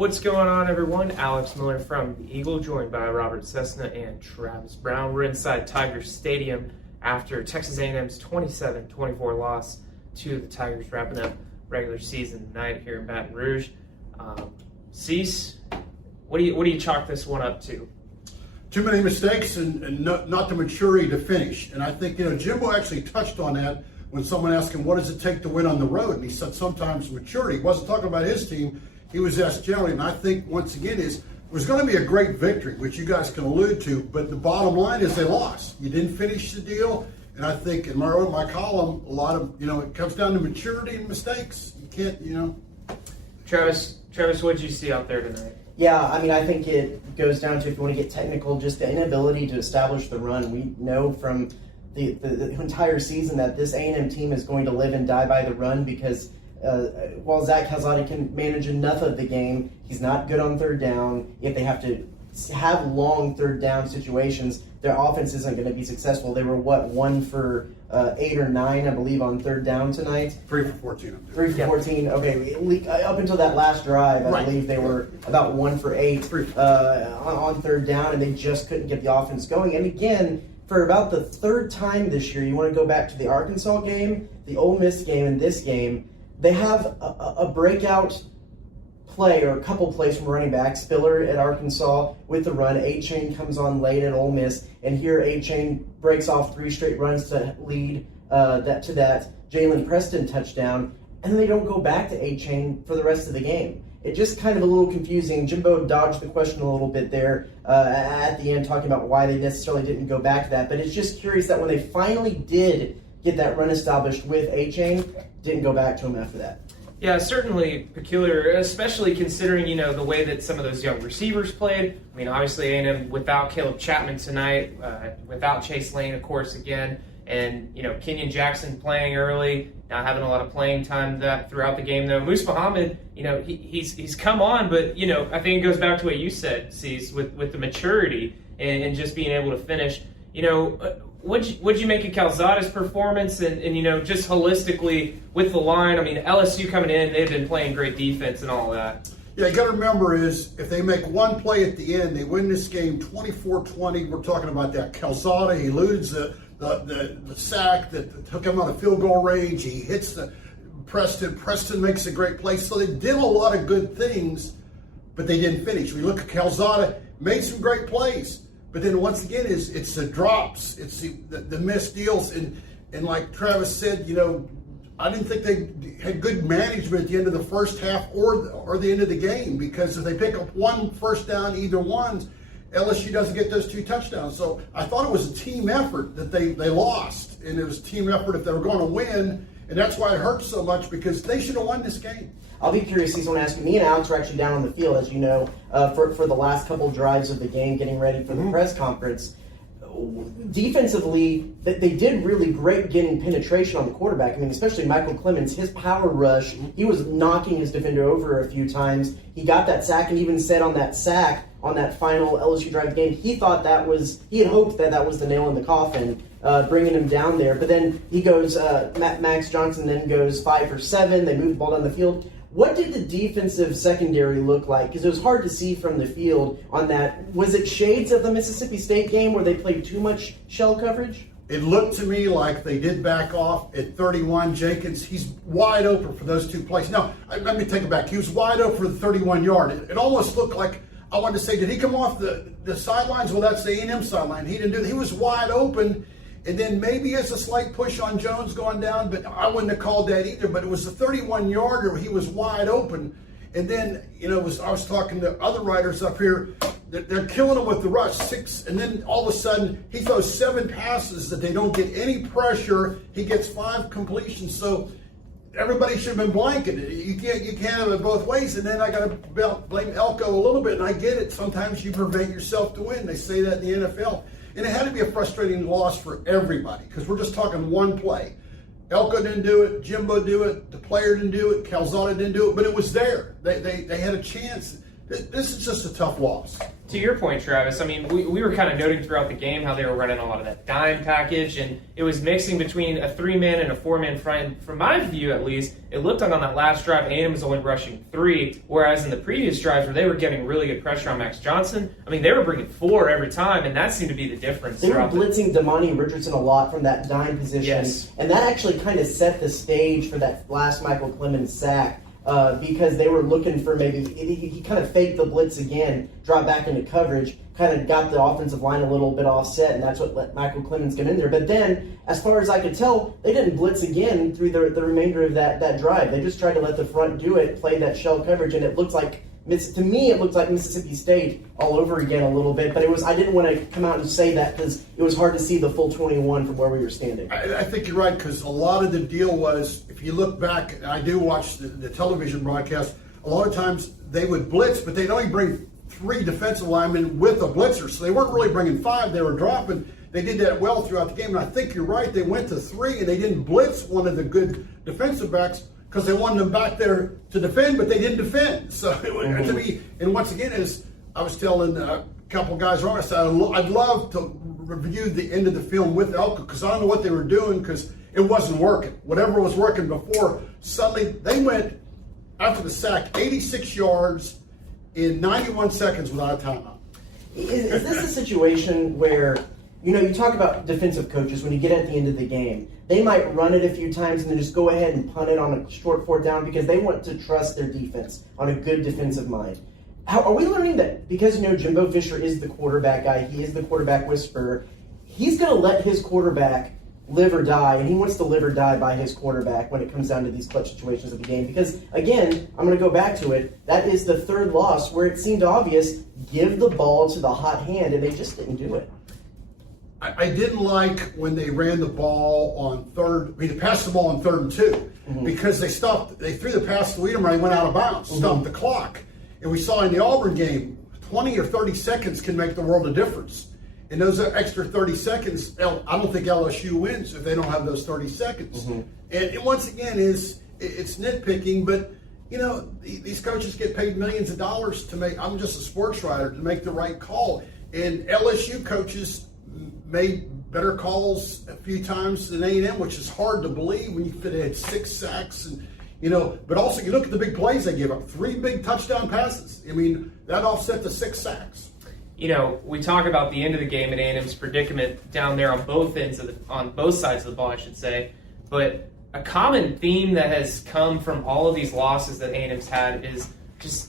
What's going on, everyone? Alex Miller from the Eagle, joined by Robert Cessna and Travis Brown. We're inside Tiger Stadium after Texas A&M's 27-24 loss to the Tigers, wrapping up regular season tonight here in Baton Rouge. Cease, what do you chalk this one up to? Too many mistakes and not the maturity to finish. And I think, Jimbo actually touched on that when someone asked him, what does it take to win on the road? And he said sometimes maturity. He wasn't talking about his team. He was asked generally. And I think, once again, it was going to be a great victory, which you guys can allude to. But the bottom line is they lost. You didn't finish the deal. And I think in my column, a lot of, it comes down to maturity and mistakes. You can't, Travis, what did you see out there tonight? Yeah, I think it goes down to, if you want to get technical, just the inability to establish the run. We know from the entire season that this A&M team is going to live and die by the run because while Zach Calzada can manage enough of the game, he's not good on third down. If they have to have long third down situations, their offense isn't going to be successful. They were, 1 for 8 or 9, I believe, on third down tonight? 3 for 14. 3 for 14, okay. Up until that last drive, I believe they were about 1 for 8 on third down, and they just couldn't get the offense going. And again, for about the third time this year, you want to go back to the Arkansas game, the Ole Miss game, and this game, they have a breakout play or a couple plays from running back. Spiller at Arkansas with the run. A-Chain comes on late at Ole Miss, and here A-Chain breaks off 3 straight runs to lead to that Jalen Preston touchdown, and then they don't go back to A-Chain for the rest of the game. It just kind of a little confusing. Jimbo dodged the question a little bit there at the end, talking about why they necessarily didn't go back to that, but it's just curious that when they finally did get that run established with A-Chain, didn't go back to him after that. Yeah, certainly peculiar, especially considering, the way that some of those young receivers played. Obviously A&M without Caleb Chapman tonight, without Chase Lane, of course, again, and, Kenyon Jackson playing early, not having a lot of playing time throughout the game, though. Moose Muhammad, he's come on, but, I think it goes back to what you said, Cease, with the maturity and just being able to finish. What'd you make of Calzada's performance and just holistically with the line? LSU coming in, they've been playing great defense and all that. Yeah, you got to remember is if they make one play at the end, they win this game 24-20. We're talking about that. Calzada, he eludes the sack that took him out of field goal range. He hits the Preston. Preston makes a great play. So they did a lot of good things, but they didn't finish. We look at Calzada, made some great plays. But then once again, it's the drops, it's the missed deals, and like Travis said, I didn't think they had good management at the end of the first half or the end of the game, because if they pick up one first down, either one, LSU doesn't get those 2 touchdowns. So I thought it was a team effort that they lost, and it was a team effort if they were going to win, and that's why it hurts so much, because they should have won this game. I'll be curious, he's going to ask you. Me and Alex were actually down on the field, as you know, for the last couple drives of the game, getting ready for the press conference. Defensively, they did really great getting penetration on the quarterback. Especially Michael Clemens, his power rush, he was knocking his defender over a few times. He got that sack, and even said on that sack, on that final LSU drive game, he had hoped that was the nail in the coffin, bringing him down there. But then he goes, Max Johnson then goes 5 for 7. They move the ball down the field. What did the defensive secondary look like? Because it was hard to see from the field on that. Was it shades of the Mississippi State game where they played too much shell coverage? It looked to me like they did back off at 31. Jenkins, he's wide open for those 2 plays. Now, let me take it back. He was wide open for the 31-yard. It almost looked like, I wanted to say, did he come off the sidelines? Well, that's the A&M sideline. He didn't do that. He was wide open. And then maybe it's a slight push on Jones going down, but I wouldn't have called that either. But it was a 31-yarder. He was wide open. And then, I was talking to other writers up here. They're killing him with the rush, 6. And then all of a sudden, he throws 7 passes that they don't get any pressure. He gets 5 completions. So everybody should have been blanketed. You can't have it both ways. And then I got to blame Elko a little bit. And I get it. Sometimes you prevent yourself to win. They say that in the NFL. And it had to be a frustrating loss for everybody, because we're just talking one play. Elko didn't do it, Jimbo did it, the player didn't do it, Calzada didn't do it, but it was there. They had a chance. This is just a tough loss. To your point, Travis, I mean, we were kind of noting throughout the game how they were running a lot of that dime package, and it was mixing between a 3-man and a 4-man front. And from my view, at least, it looked like on that last drive, A&M was only rushing 3, whereas in the previous drives where they were getting really good pressure on Max Johnson, I mean, they were bringing 4 every time, and that seemed to be the difference. They were blitzing Damani Richardson a lot from that dime position, yes. And that actually kind of set the stage for that last Michael Clemens sack. Because they were looking for he kind of faked the blitz again, dropped back into coverage, kind of got the offensive line a little bit offset, and that's what let Michael Clemens get in there. But then, as far as I could tell, they didn't blitz again through the remainder of that drive. They just tried to let the front do it, play that shell coverage, and it looked like, to me, it looked like Mississippi State all over again a little bit. But I didn't want to come out and say that because it was hard to see the full 21 from where we were standing. I think you're right, because a lot of the deal was, if you look back, and I do watch the television broadcast, a lot of times they would blitz, but they'd only bring 3 defensive linemen with a blitzer. So they weren't really bringing 5, they were dropping. They did that well throughout the game, and I think you're right. They went to 3, and they didn't blitz one of the good defensive backs because they wanted them back there to defend, but they didn't defend. So to me, and once again, as I was telling a couple guys around, I said, I'd love to review the end of the film with Elko, because I don't know what they were doing, because it wasn't working. Whatever was working before, suddenly they went, after the sack, 86 yards in 91 seconds without a timeout. Is this a situation where, you talk about defensive coaches when you get at the end of the game, they might run it a few times and then just go ahead and punt it on a short 4th down because they want to trust their defense on a good defensive mind. Are we learning that because, Jimbo Fisher is the quarterback guy, he is the quarterback whisperer, he's going to let his quarterback live or die, and he wants to live or die by his quarterback when it comes down to these clutch situations of the game? Because, again, I'm going to go back to it, that is the 3rd loss where it seemed obvious, give the ball to the hot hand, and they just didn't do it. I didn't like when they ran the ball on 3rd. They passed the ball on 3rd and 2 because they threw the pass to Wiedemeyer, went out of bounds, stopped the clock. And we saw in the Auburn game, 20 or 30 seconds can make the world of difference. And those extra 30 seconds, I don't think LSU wins if they don't have those 30 seconds. And once again, it's nitpicking, but these coaches get paid millions of dollars to make. I'm just a sports writer, to make the right call. And LSU coaches made better calls a few times than A&M, which is hard to believe when they had 6 sacks and but also you look at the big plays they gave up, 3 big touchdown passes. I mean, that offset the 6 sacks. We talk about the end of the game and A&M's predicament down there on both sides of the ball, I should say. But a common theme that has come from all of these losses that A&M's had is just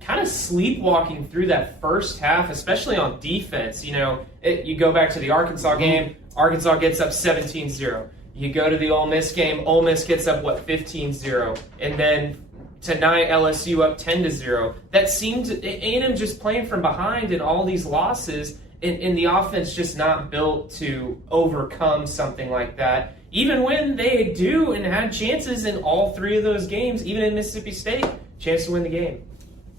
kind of sleepwalking through that first half, especially on defense. You go back to the Arkansas game, Arkansas gets up 17-0. You go to the Ole Miss game, Ole Miss gets up, 15-0. And then tonight, LSU up 10-0. That seemed A&M just playing from behind in all these losses, and the offense just not built to overcome something like that. Even when they do and had chances in all 3 of those games, even in Mississippi State, chance to win the game.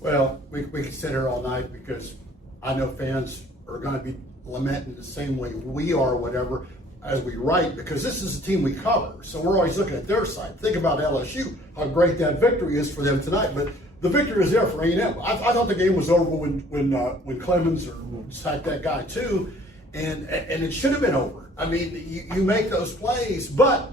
Well, we could sit here all night because I know fans are going to be lamenting the same way we are, whatever, as we write, because this is a team we cover. So we're always looking at their side. Think about LSU, how great that victory is for them tonight. But the victory is there for A&M. I thought the game was over when Clemens sacked that guy too, and it should have been over. I mean, you make those plays, but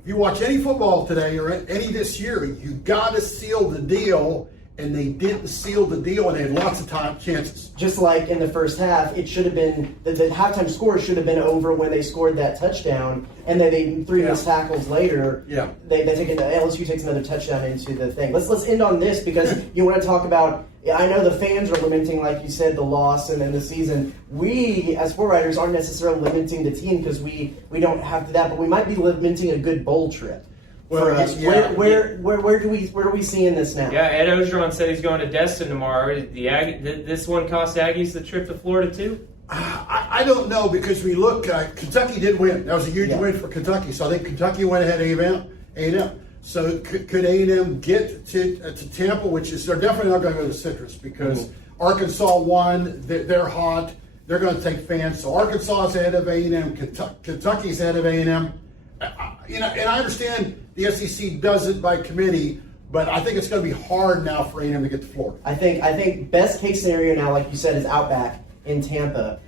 if you watch any football today or any this year, you got to seal the deal. And they didn't seal the deal, and they had lots of chances. Just like in the first half, it should have been the halftime score should have been over when they scored that touchdown, and then they 3 missed tackles later. LSU takes another touchdown into the thing. Let's end on this because you want to talk about. I know the fans are lamenting, like you said, the loss and then the season. We, as sport writers, aren't necessarily lamenting the team because we don't have that, but we might be lamenting a good bowl trip. For us, where do we see in this now? Yeah, Ed Ogeron said he's going to Destin tomorrow. This one cost Aggies the trip to Florida too? I don't know, because we look. Kentucky did win. That was a huge win for Kentucky. So I think Kentucky went ahead of A&M. So could A&M get to Tampa, which is they're definitely not going to go to Citrus because Arkansas won. They're hot. They're going to take fans. So Arkansas is ahead of A&M. Kentucky's ahead of A&M. And I understand the SEC does it by committee, But I think it's going to be hard now for A&M to get to Florida. I think best case scenario now, like you said, is Outback in Tampa.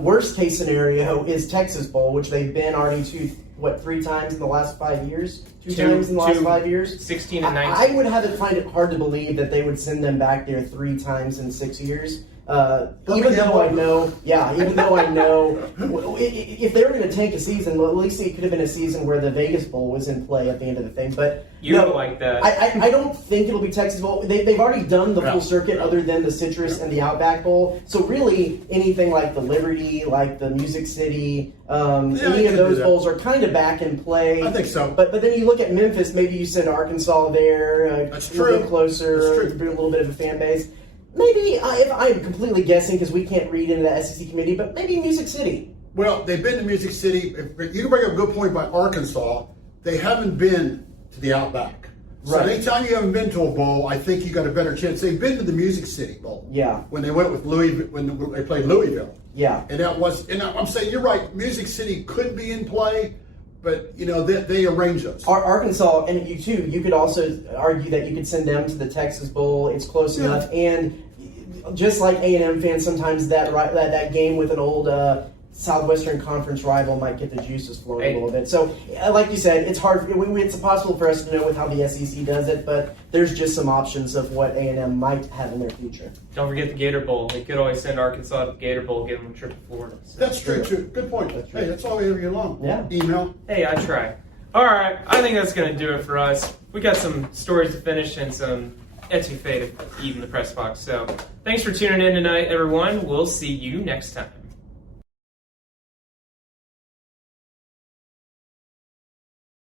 Worst case scenario is Texas Bowl, which they've been already 3 times in the last 5 years? Two times in the last 5 years? 16 and 19. I would find it hard to believe that they would send them back there 3 times in 6 years. Even though I know, if they were going to take a season, well, at least it could have been a season where the Vegas Bowl was in play at the end of the thing. But you don't like that. I don't think it'll be Texas Bowl. They've already done the full circuit other than the Citrus and the Outback Bowl. So really, anything like the Liberty, like the Music City, any of those bowls are kind of back in play. I think so. But then you look at Memphis, maybe you send Arkansas there. That's a little true. bit closer, a little bit of a fan base. Maybe, if I'm completely guessing because we can't read into the SEC committee, but maybe Music City. Well, they've been to Music City. You can bring up a good point by Arkansas. They haven't been to the Outback. So anytime you haven't been to a bowl, I think you got a better chance. They've been to the Music City Bowl. Yeah. When they went with Louisville, when they played Louisville. Yeah. And I'm saying you're right. Music City could be in play, but they arrange those. Arkansas, and you could also argue that you could send them to the Texas Bowl. It's close enough, and just like A&M fans, sometimes that game with an old Southwestern Conference rival might get the juices flowing a little bit. So, like you said, it's hard. It's impossible for us to know with how the SEC does it, but there's just some options of what A&M might have in their future. Don't forget the Gator Bowl. They could always send Arkansas to the Gator Bowl, give them a trip to Florida. So. That's true, too. Good point. Hey, that's all we ever get along. Yeah. Email. Hey, I try. All right, I think that's going to do it for us. We got some stories to finish and some etouffee to eat in the press box. So thanks for tuning in tonight, everyone. We'll see you next time.